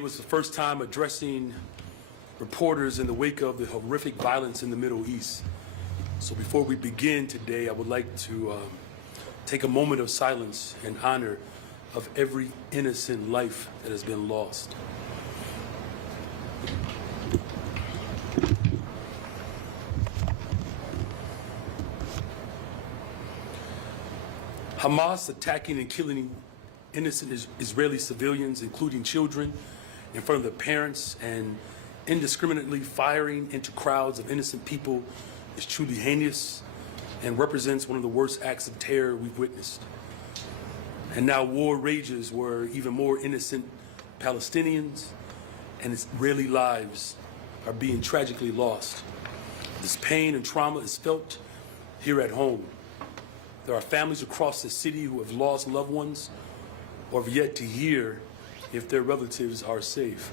It was the first time addressing reporters in the wake of the horrific violence in the Middle East. So before we begin today, I would like to take a moment of silence in honor of every innocent life that has been lost. Hamas attacking and killing innocent Israeli civilians, including children, in front of their parents and indiscriminately firing into crowds of innocent people is truly heinous and represents one of the worst acts of terror we've witnessed. And now war rages where even more innocent Palestinians and Israeli lives are being tragically lost. This pain and trauma is felt here at home. There are families across the city who have lost loved ones or have yet to hear if their relatives are safe.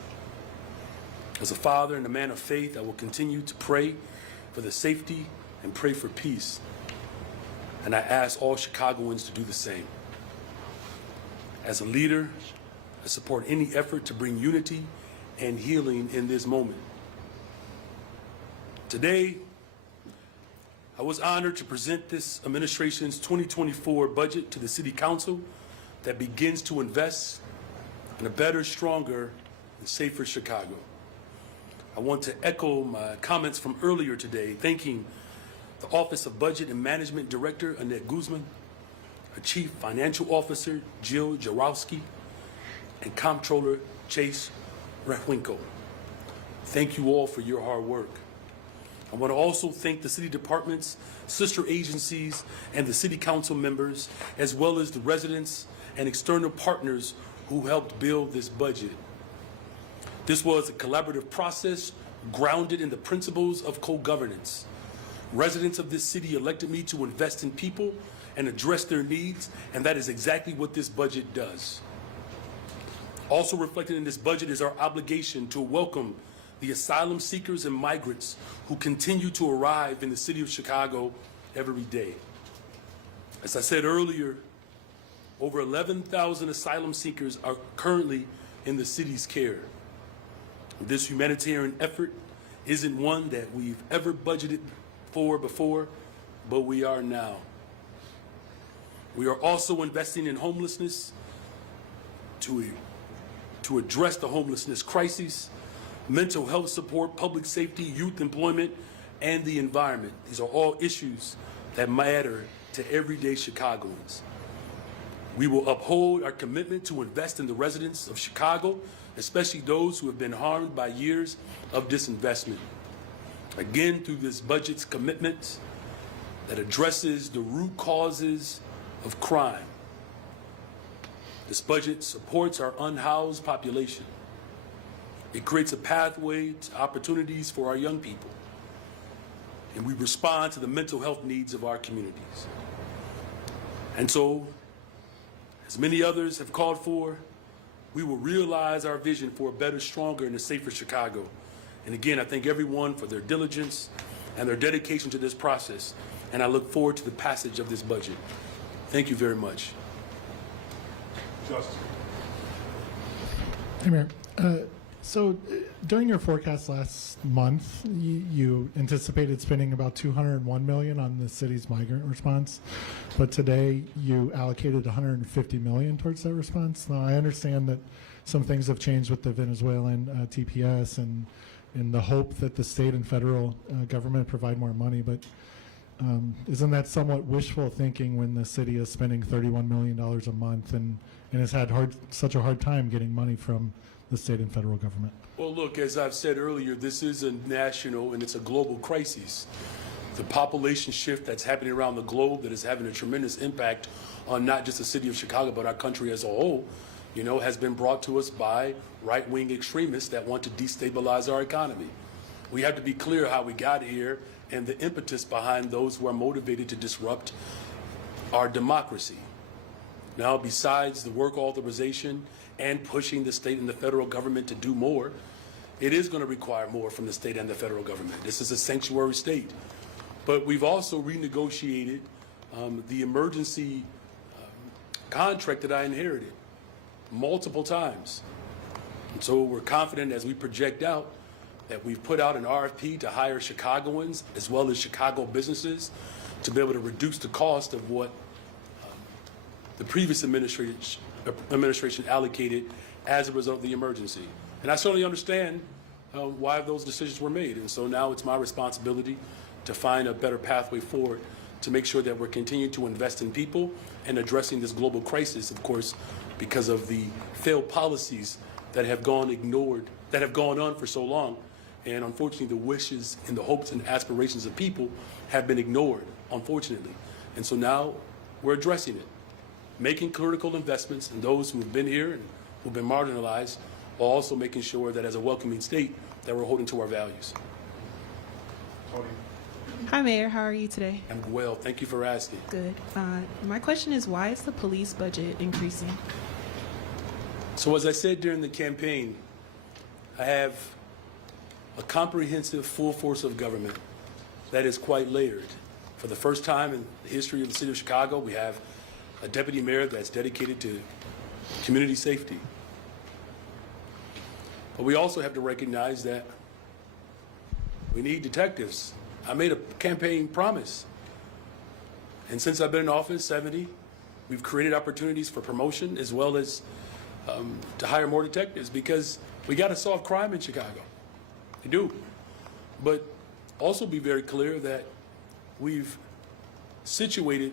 As a father and a man of faith, I will continue to pray for the safety and pray for peace. And I ask all Chicagoans to do the same. As a leader, I support any effort to bring unity and healing in this moment. Today, I was honored to present this administration's 2024 budget to the City Council that begins to invest in a better, stronger, and safer Chicago. I want to echo my comments from earlier today, thanking the Office of Budget and Management Director, Annette Guzman, our Chief Financial Officer, Jill Jarowski, and Comptroller Chase Rehwinko. Thank you all for your hard work. I want to also thank the city departments, sister agencies, and the city council members, as well as the residents and external partners who helped build this budget. This was a collaborative process grounded in the principles of co-governance. Residents of this city elected me to invest in people and address their needs, and that is exactly what this budget does. Also reflected in this budget is our obligation to welcome the asylum seekers and migrants who continue to arrive in the city of Chicago every day. As I said earlier, over 11,000 asylum seekers are currently in the city's care. This humanitarian effort isn't one that we've ever budgeted for before, but we are now. We are also investing in homelessness to address the homelessness crisis, mental health support, public safety, youth employment, and the environment. These are all issues that matter to everyday Chicagoans. We will uphold our commitment to invest in the residents of Chicago, especially those who have been harmed by years of disinvestment. Again, through this budget's commitment that addresses the root causes of crime. This budget supports our unhoused population. It creates a pathway to opportunities for our young people. And we respond to the mental health needs of our communities. And so, as many others have called for, we will realize our vision for a better, stronger, and a safer Chicago. And again, I thank everyone for their diligence and their dedication to this process, and I look forward to the passage of this budget. Thank you very much. Justin. Hey, Mayor. So during your forecast last month, you anticipated spending about $201 million on the city's migrant response, but today you allocated $150 million towards that response. Now, I understand that some things have changed with the Venezuelan TPS and in the hope that the state and federal government provide more money, but isn't that somewhat wishful thinking when the city is spending $31 million a month and has had such a hard time getting money from the state and federal government? Well, look, as I've said earlier, this is a national and it's a global crisis. The population shift that's happening around the globe that is having a tremendous impact on not just the city of Chicago, but our country as a whole, you know, has been brought to us by right-wing extremists that want to destabilize our economy. We have to be clear how we got here and the impetus behind those who are motivated to disrupt our democracy. Now, besides the work authorization and pushing the state and the federal government to do more, it is going to require more from the state and the federal government. This is a sanctuary state. But we've also renegotiated the emergency contract that I inherited multiple times. And so we're confident as we project out that we've put out an RFP to hire Chicagoans as well as Chicago businesses to be able to reduce the cost of what the previous administration allocated as a result of the emergency. And I certainly understand why those decisions were made. And so now it's my responsibility to find a better pathway forward to make sure that we're continuing to invest in people and addressing this global crisis, of course, because of the failed policies that have gone on for so long. And unfortunately, the wishes and the hopes and aspirations of people have been ignored, unfortunately. And so now we're addressing it, making critical investments in those who have been here and who've been marginalized, while also making sure that as a welcoming state, that we're holding to our values. Tony. Hi, Mayor. How are you today? I'm well. Thank you for asking. Good. My question is, why is the police budget increasing? So as I said during the campaign, I have a comprehensive full force of government that is quite layered. For the first time in the history of the city of Chicago, we have a deputy mayor that's dedicated to community safety. But we also have to recognize that we need detectives. I made a campaign promise. And since I've been in office, 70, we've created opportunities for promotion as well as to hire more detectives because we got to solve crime in Chicago. We do. But also be very clear that we've situated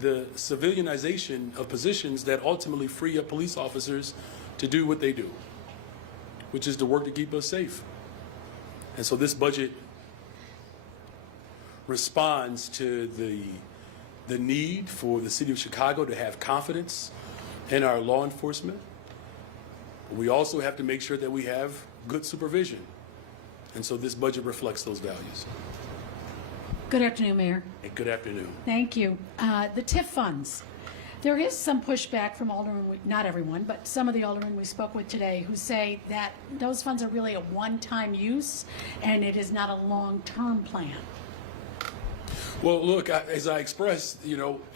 the civilianization of positions that ultimately free up police officers to do what they do, which is to work to keep us safe. And so this budget responds to the need for the city of Chicago to have confidence in our law enforcement. We also have to make sure that we have good supervision. And so this budget reflects those values. Good afternoon, Mayor. And good afternoon. Thank you. The TIF funds. There is some pushback from aldermen, not everyone, but some of the aldermen we spoke with today who say that those funds are really a one-time use and it is not a long-term plan. Well, look, as I expressed,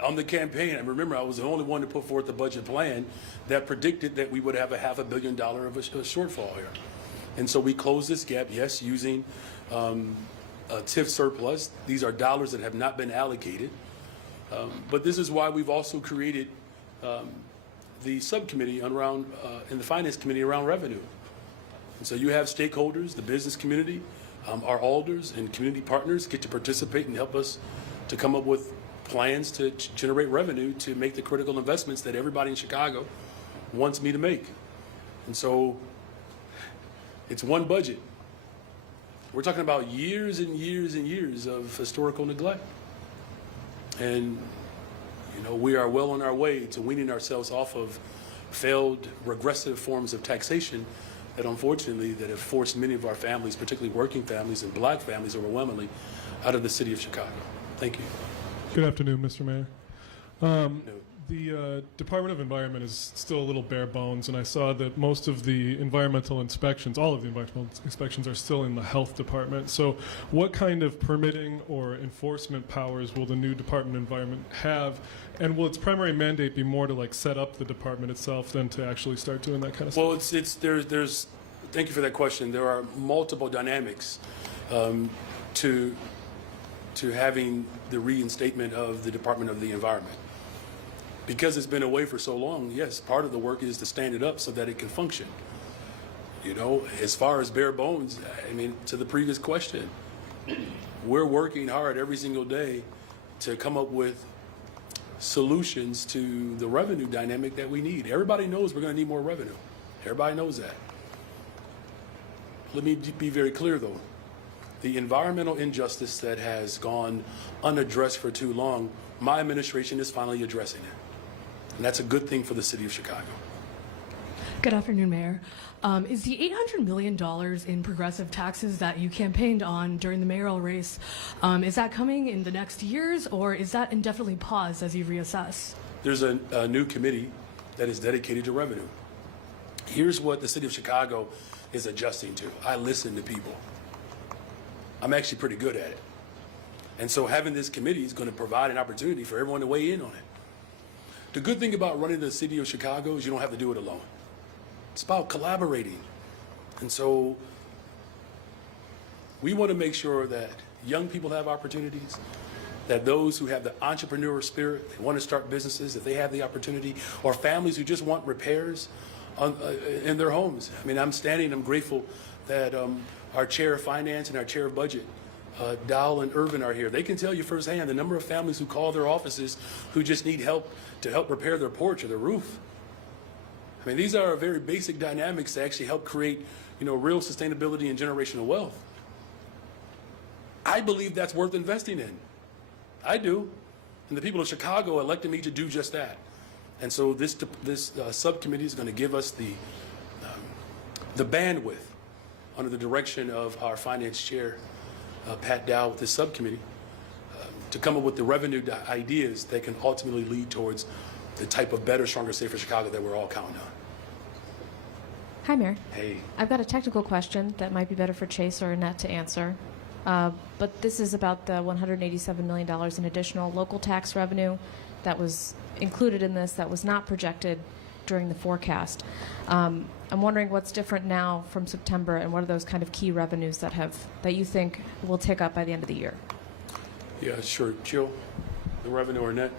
on the campaign, and remember, I was the only one to put forth the budget plan that predicted that we would have a $500 million of a shortfall here. And so we closed this gap, yes, using a TIF surplus. These are dollars that have not been allocated. But this is why we've also created the subcommittee around, in the Finance Committee around revenue. And so you have stakeholders, the business community, our alders and community partners get to participate and help us to come up with plans to generate revenue to make the critical investments that everybody in Chicago wants me to make. And so it's one budget. We're talking about years and years and years of historical neglect. And, we are well on our way to weaning ourselves off of failed regressive forms of taxation that unfortunately that have forced many of our families, particularly working families and black families overwhelmingly, out of the city of Chicago. Thank you. Good afternoon, Mr. Mayor. The Department of Environment is still a little bare bones, and I saw that most of the environmental inspections, all of the environmental inspections, are still in the Health Department. So what kind of permitting or enforcement powers will the new Department of Environment have, and will its primary mandate be more to set up the department itself than to actually start doing that kind of stuff? Well, there's thank you for that question. There are multiple dynamics to having the reinstatement of the Department of the Environment. Because it's been away for so long, yes, part of the work is to stand it up so that it can function. As far as bare bones, to the previous question, we're working hard every single day to come up with solutions to the revenue dynamic that we need. Everybody knows we're going to need more revenue. Everybody knows that. Let me be very clear, though. The environmental injustice that has gone unaddressed for too long, my administration is finally addressing it. And that's a good thing for the city of Chicago. Good afternoon, Mayor. Is the $800 million in progressive taxes that you campaigned on during the mayoral race, is that coming in the next years, or is that indefinitely paused as you reassess? There's a new committee that is dedicated to revenue. Here's what the city of Chicago is adjusting to. I listen to people. I'm actually pretty good at it. And so having this committee is going to provide an opportunity for everyone to weigh in on it. The good thing about running the city of Chicago is you don't have to do it alone. It's about collaborating. And so we want to make sure that young people have opportunities, that those who have the entrepreneur spirit, they want to start businesses, if they have the opportunity, or families who just want repairs in their homes. I mean, I'm grateful that our chair of finance and our chair of budget, Dal and Irvin, are here. They can tell you firsthand the number of families who call their offices who just need help to help repair their porch or their roof. I mean, these are very basic dynamics that actually help create, real sustainability and generational wealth. I believe that's worth investing in. I do. And the people of Chicago elected me to do just that. And so this subcommittee is going to give us the bandwidth under the direction of our finance chair, Pat Dow, with this subcommittee, to come up with the revenue ideas that can ultimately lead towards the type of better, stronger, safer Chicago that we're all counting on. Hi, Mayor. Hey. I've got a technical question that might be better for Chase or Annette to answer. But this is about the $187 million in additional local tax revenue that was included in this that was not projected during the forecast. I'm wondering what's different now from September, and what are those kind of key revenues that you think will tick up by the end of the year? Yeah, sure. Jill, the revenue or net?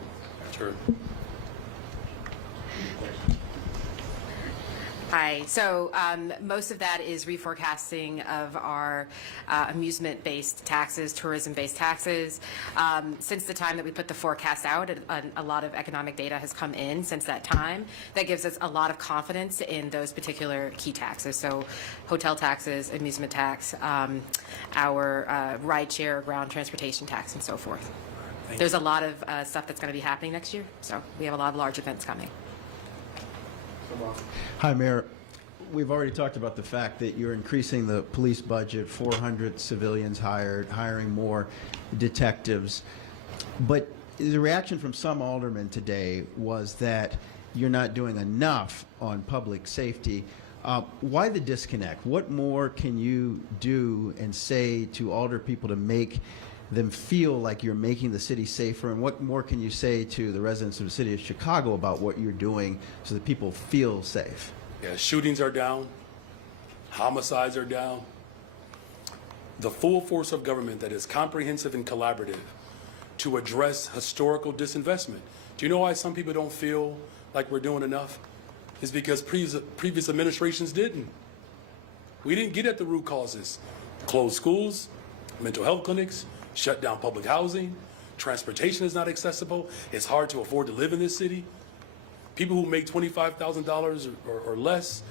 Sure. Hi. So most of that is reforecasting of our amusement-based taxes, tourism-based taxes. Since the time that we put the forecast out, a lot of economic data has come in since that time. That gives us a lot of confidence in those particular key taxes. So hotel taxes, amusement tax, our rideshare, ground transportation tax, and so forth. There's a lot of stuff that's going to be happening next year. So we have a lot of large events coming. Hi, Mayor. We've already talked about the fact that you're increasing the police budget, 400 civilians hired, hiring more detectives. But the reaction from some aldermen today was that you're not doing enough on public safety. Why the disconnect? What more can you do and say to alder people to make them feel like you're making the city safer? And what more can you say to the residents of the city of Chicago about what you're doing so that people feel safe? Yeah, shootings are down, homicides are down. The full force of government that is comprehensive and collaborative to address historical disinvestment. Do you know why some people don't feel like we're doing enough? It's because previous administrations didn't. We didn't get at the root causes. Closed schools, mental health clinics, shut down public housing, transportation is not accessible, it's hard to afford to live in this city. People who make $25,000 or less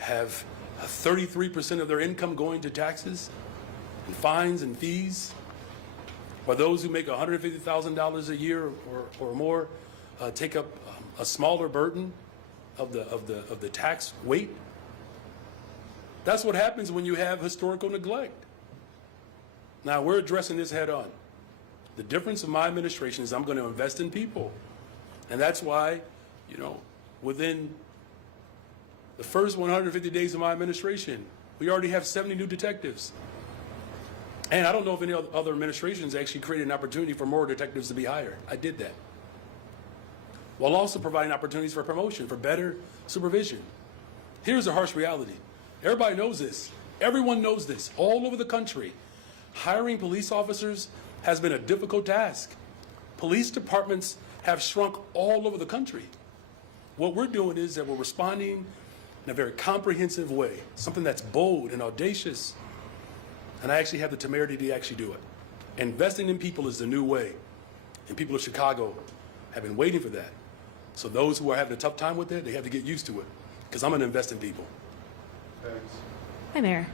have 33% of their income going to taxes and fines and fees, while those who make $150,000 a year or more take up a smaller burden of the tax weight. That's what happens when you have historical neglect. Now, we're addressing this head on. The difference of my administration is I'm going to invest in people. And that's why, within the first 150 days of my administration, we already have 70 new detectives. And I don't know if any other administrations actually created an opportunity for more detectives to be hired. I did that. While also providing opportunities for promotion, for better supervision. Here's the harsh reality. Everybody knows this. Everyone knows this. All over the country, hiring police officers has been a difficult task. Police departments have shrunk all over the country. What we're doing is that we're responding in a very comprehensive way, something that's bold and audacious. And I actually have the temerity to actually do it. Investing in people is the new way. And people of Chicago have been waiting for that. So those who are having a tough time with it, they have to get used to it. Because I'm going to invest in people. Thanks. Hi, Mayor.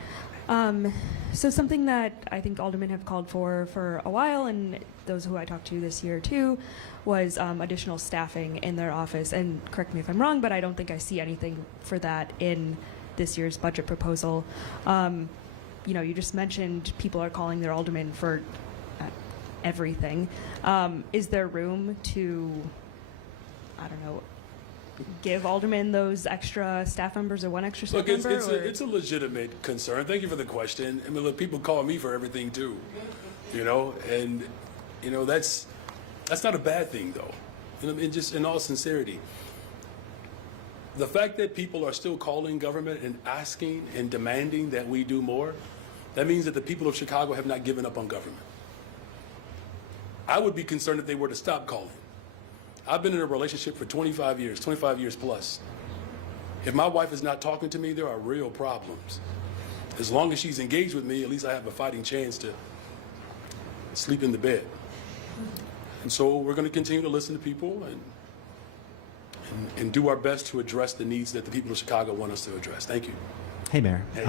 So something that I think aldermen have called for a while, and those who I talked to this year too, was additional staffing in their office. And correct me if I'm wrong, but I don't think I see anything for that in this year's budget proposal. You just mentioned people are calling their aldermen for everything. Is there room to, give aldermen those extra staff members or one extra staff member? Look, it's a legitimate concern. Thank you for the question. I mean, look, people call me for everything too, and that's not a bad thing though. And just in all sincerity, The fact that people are still calling government and asking and demanding that we do more, that means that the people of Chicago have not given up on government. I would be concerned if they were to stop calling. I've been in a relationship for 25 years plus. If my wife is not talking to me, there are real problems. As long as she's engaged with me, at least I have a fighting chance to sleep in the bed. And so we're going to continue to listen to people and do our best to address the needs that the people of Chicago want us to address. Thank you. Hey, Mayor. Hey.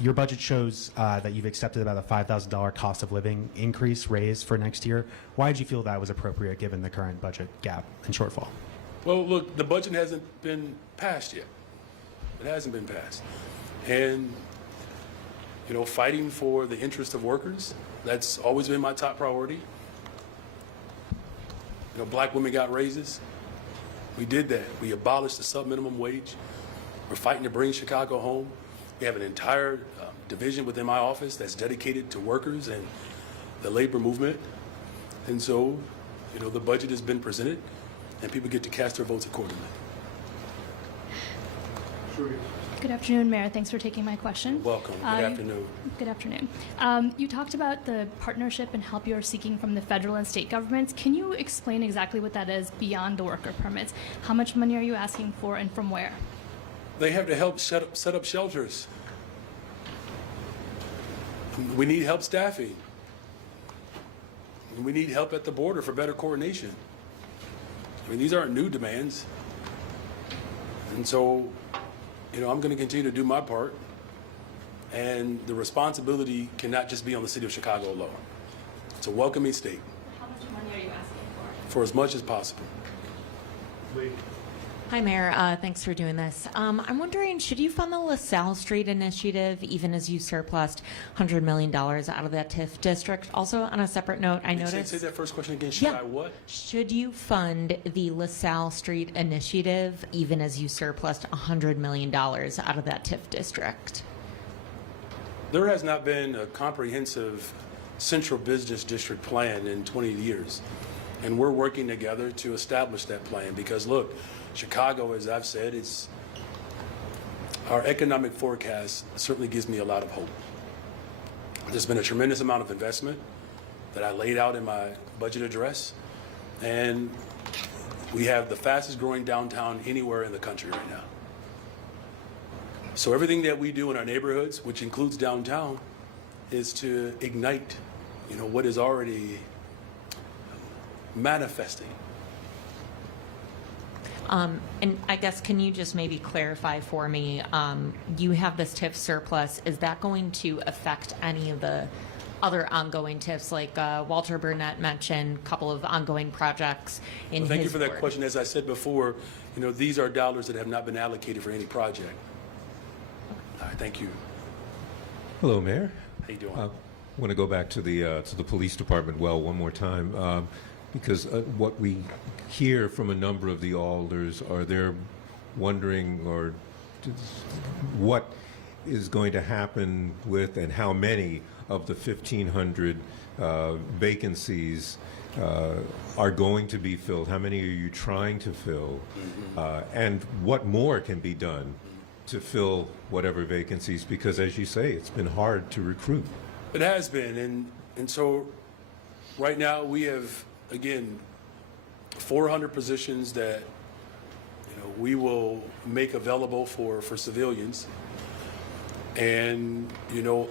Your budget shows that you've accepted about a $5,000 cost of living increase raise for next year. Why did you feel that was appropriate given the current budget gap and shortfall? Well, look, the budget hasn't been passed yet. It hasn't been passed. And, you know, fighting for the interest of workers, that's always been my top priority. You know, black women got raises. We did that. We abolished the sub-minimum wage. We're fighting to bring Chicago home. We have an entire division within my office that's dedicated to workers and the labor movement. And so, you know, the budget has been presented, and people get to cast their votes accordingly. Good afternoon, Mayor. Thanks for taking my question. Welcome. Good afternoon. Good afternoon. You talked about the partnership and help you're seeking from the federal and state governments. Can you explain exactly what that is beyond the worker permits? How much money are you asking for and from where? They have to help set up shelters. We need help staffing. We need help at the border for better coordination. I mean, these aren't new demands. And so, you know, I'm going to continue to do my part. And the responsibility cannot just be on the city of Chicago alone. It's a welcoming state. How much money are you asking For as much as possible. Hi, Mayor. Thanks for doing this. I'm wondering, should you fund the LaSalle Street initiative even as you surplused $100 million out of that TIF district? Also, on a separate note, I noticed... Say that first question again. Should I what? Should you fund the LaSalle Street initiative even as you surplused $100 million out of that TIF district? There has not been a comprehensive central business district plan in 20 years. And we're working together to establish that plan because, look, Chicago, as I've said, our economic forecast certainly gives me a lot of hope. There's been a tremendous amount of investment that I laid out in my budget address, and we have the fastest growing downtown anywhere in the country right now. So everything that we do in our neighborhoods, which includes downtown, is to ignite, you know, what is already manifesting. And I guess, can you just maybe clarify for me, you have this TIF surplus, is that going to affect any of the other ongoing TIFs, like Walter Burnett mentioned, a couple of ongoing projects in his Thank you for that ward. question. As I said before, you know, these are dollars that have not been allocated for any project. All right, thank you. Hello, Mayor. How you doing? I want to go back to the police department one more time. Because what we hear from a number of the alders are they're wondering or what is going to happen with and how many of the 1,500 vacancies are going to be filled. How many are you trying to fill? And what more can be done to fill whatever vacancies? Because as you say, it's been hard to recruit. It has been, and so right now we have, again, 400 positions that, you know, we will make available for civilians, and, you know,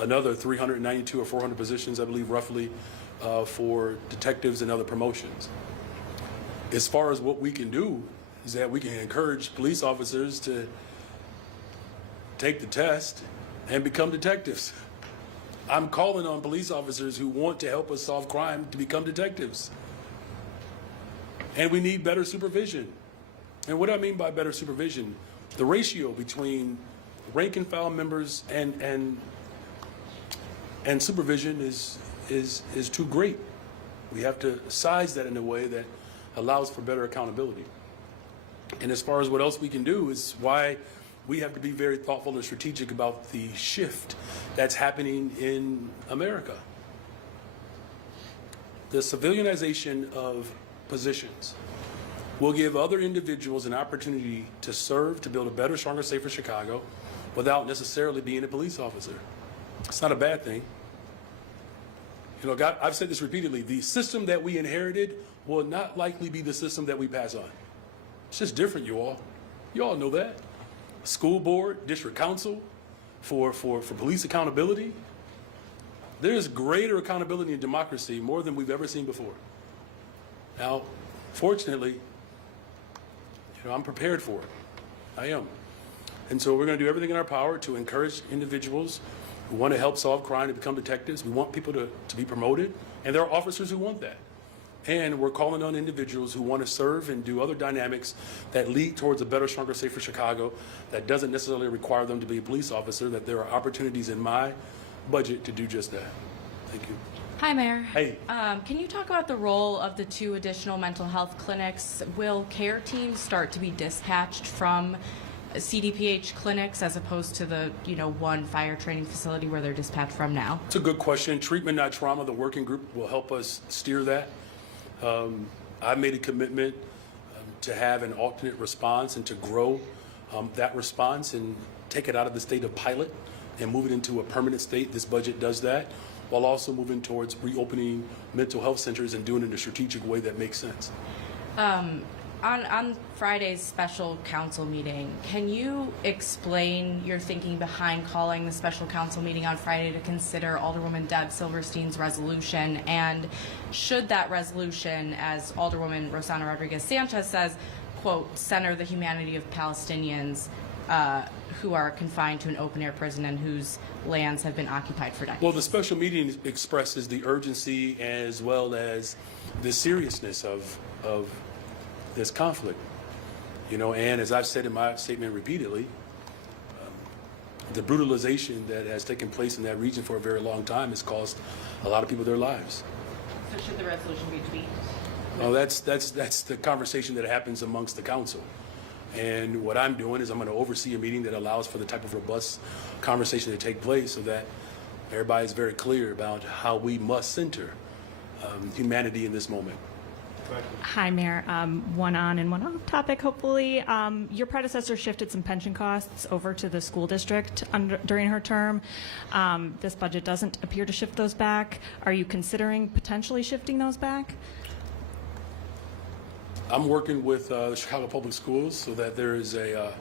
another 392 or 400 positions, I believe, roughly, for detectives and other promotions. As far as what we can do is that we can encourage police officers to take the test and become detectives. I'm calling on police officers who want to help us solve crime to become detectives. And we need better supervision. And what I mean by better supervision, the ratio between rank and file members and supervision is too great. We have to size that in a way that allows for better accountability. And as far as what else we can do is why we have to be very thoughtful and strategic about the shift that's happening in America. The civilianization of positions will give other individuals an opportunity to serve, to build a better, stronger, safer Chicago without necessarily being a police officer. It's not a bad thing. You know, God, I've said this repeatedly, the system that we inherited will not likely be the system that we pass on. It's just different, you all. You all know that. School board, district council, for police accountability. There's greater accountability in democracy, more than we've ever seen before. Now, fortunately, you know, I'm prepared for it. I am. And so we're going to do everything in our power to encourage individuals who want to help solve crime to become detectives. We want people to be promoted, and there are officers who want that. And we're calling on individuals who want to serve and do other dynamics that lead towards a better, stronger, safer Chicago that doesn't necessarily require them to be a police officer, that there are opportunities in my budget to do just that. Thank you. Hi, Mayor. Hey. Can you talk about the role of the 2 additional mental health clinics? Will care teams start to be dispatched from CDPH clinics as opposed to the, 1 fire training facility where they're dispatched from now? It's a good question. Treatment, not trauma, the working group will help us steer that. I've made a commitment to have an alternate response and to grow that response and take it out of the state of pilot and move it into a permanent state. This budget does that, while also moving towards reopening mental health centers and doing it in a strategic way that makes sense. On Friday's special council meeting, can you explain your thinking behind calling the special council meeting on Friday to consider Alderwoman Deb Silverstein's resolution? And should that resolution, as Alderwoman Rossana Rodriguez-Sanchez says, quote, center the humanity of Palestinians who are confined to an open-air prison and whose lands have been occupied for decades? Well, the special meeting expresses the urgency as well as the seriousness of this conflict. And as I've said in my statement repeatedly, the brutalization that has taken place in that region for a very long time has cost a lot of people their lives. So should the resolution be tweaked? Well, that's the conversation that happens amongst the council. And what I'm doing is I'm going to oversee a meeting that allows for the type of robust conversation to take place so that everybody is very clear about how we must center humanity in this moment. Hi, Mayor. One on and one off topic, hopefully. Your predecessor shifted some pension costs over to the school district during her term. This budget doesn't appear to shift those back. Are you considering potentially shifting those back? I'm working with the Chicago Public Schools so that there is a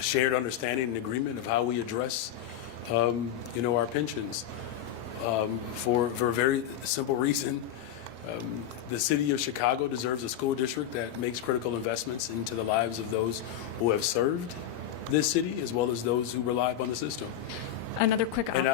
shared understanding and agreement of how we address, our pensions. For a very simple reason, the city of Chicago deserves a school district that makes critical investments into the lives of those who have served this city as well as those who rely upon the system. Another quick And go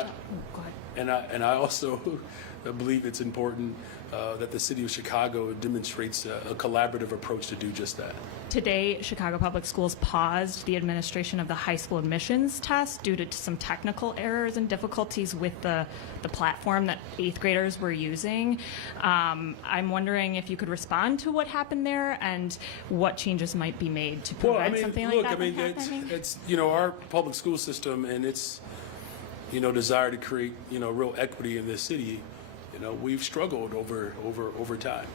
ahead. And I also believe it's important that the city of Chicago demonstrates a collaborative approach to do just that. Today, Chicago Public Schools paused the administration of the high school admissions test due to some technical errors and difficulties with the platform that 8th graders were using. I'm wondering if you could respond to what happened there and what changes might be made to prevent something like that from happening. It's our public school system and its desire to create real equity in this city. We've struggled over time,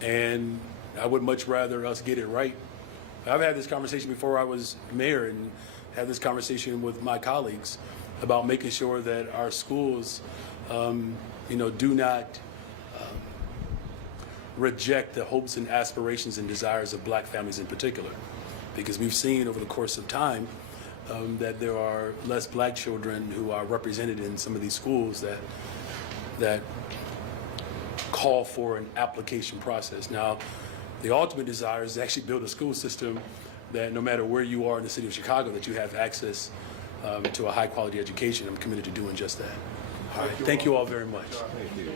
and I would much rather us get it right. I've had this conversation before I was mayor, and had this conversation with my colleagues about making sure that our schools, do not reject the hopes and aspirations and desires of black families in particular, because we've seen over the course of time that there are less black children who are represented in some of these schools that call for an application process. Now, the ultimate desire is to actually build a school system that no matter where you are in the city of Chicago, that you have access to a high quality education. I'm committed to doing just that. All right, thank you all very much. Thank you.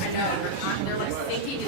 I know, they're like stinky to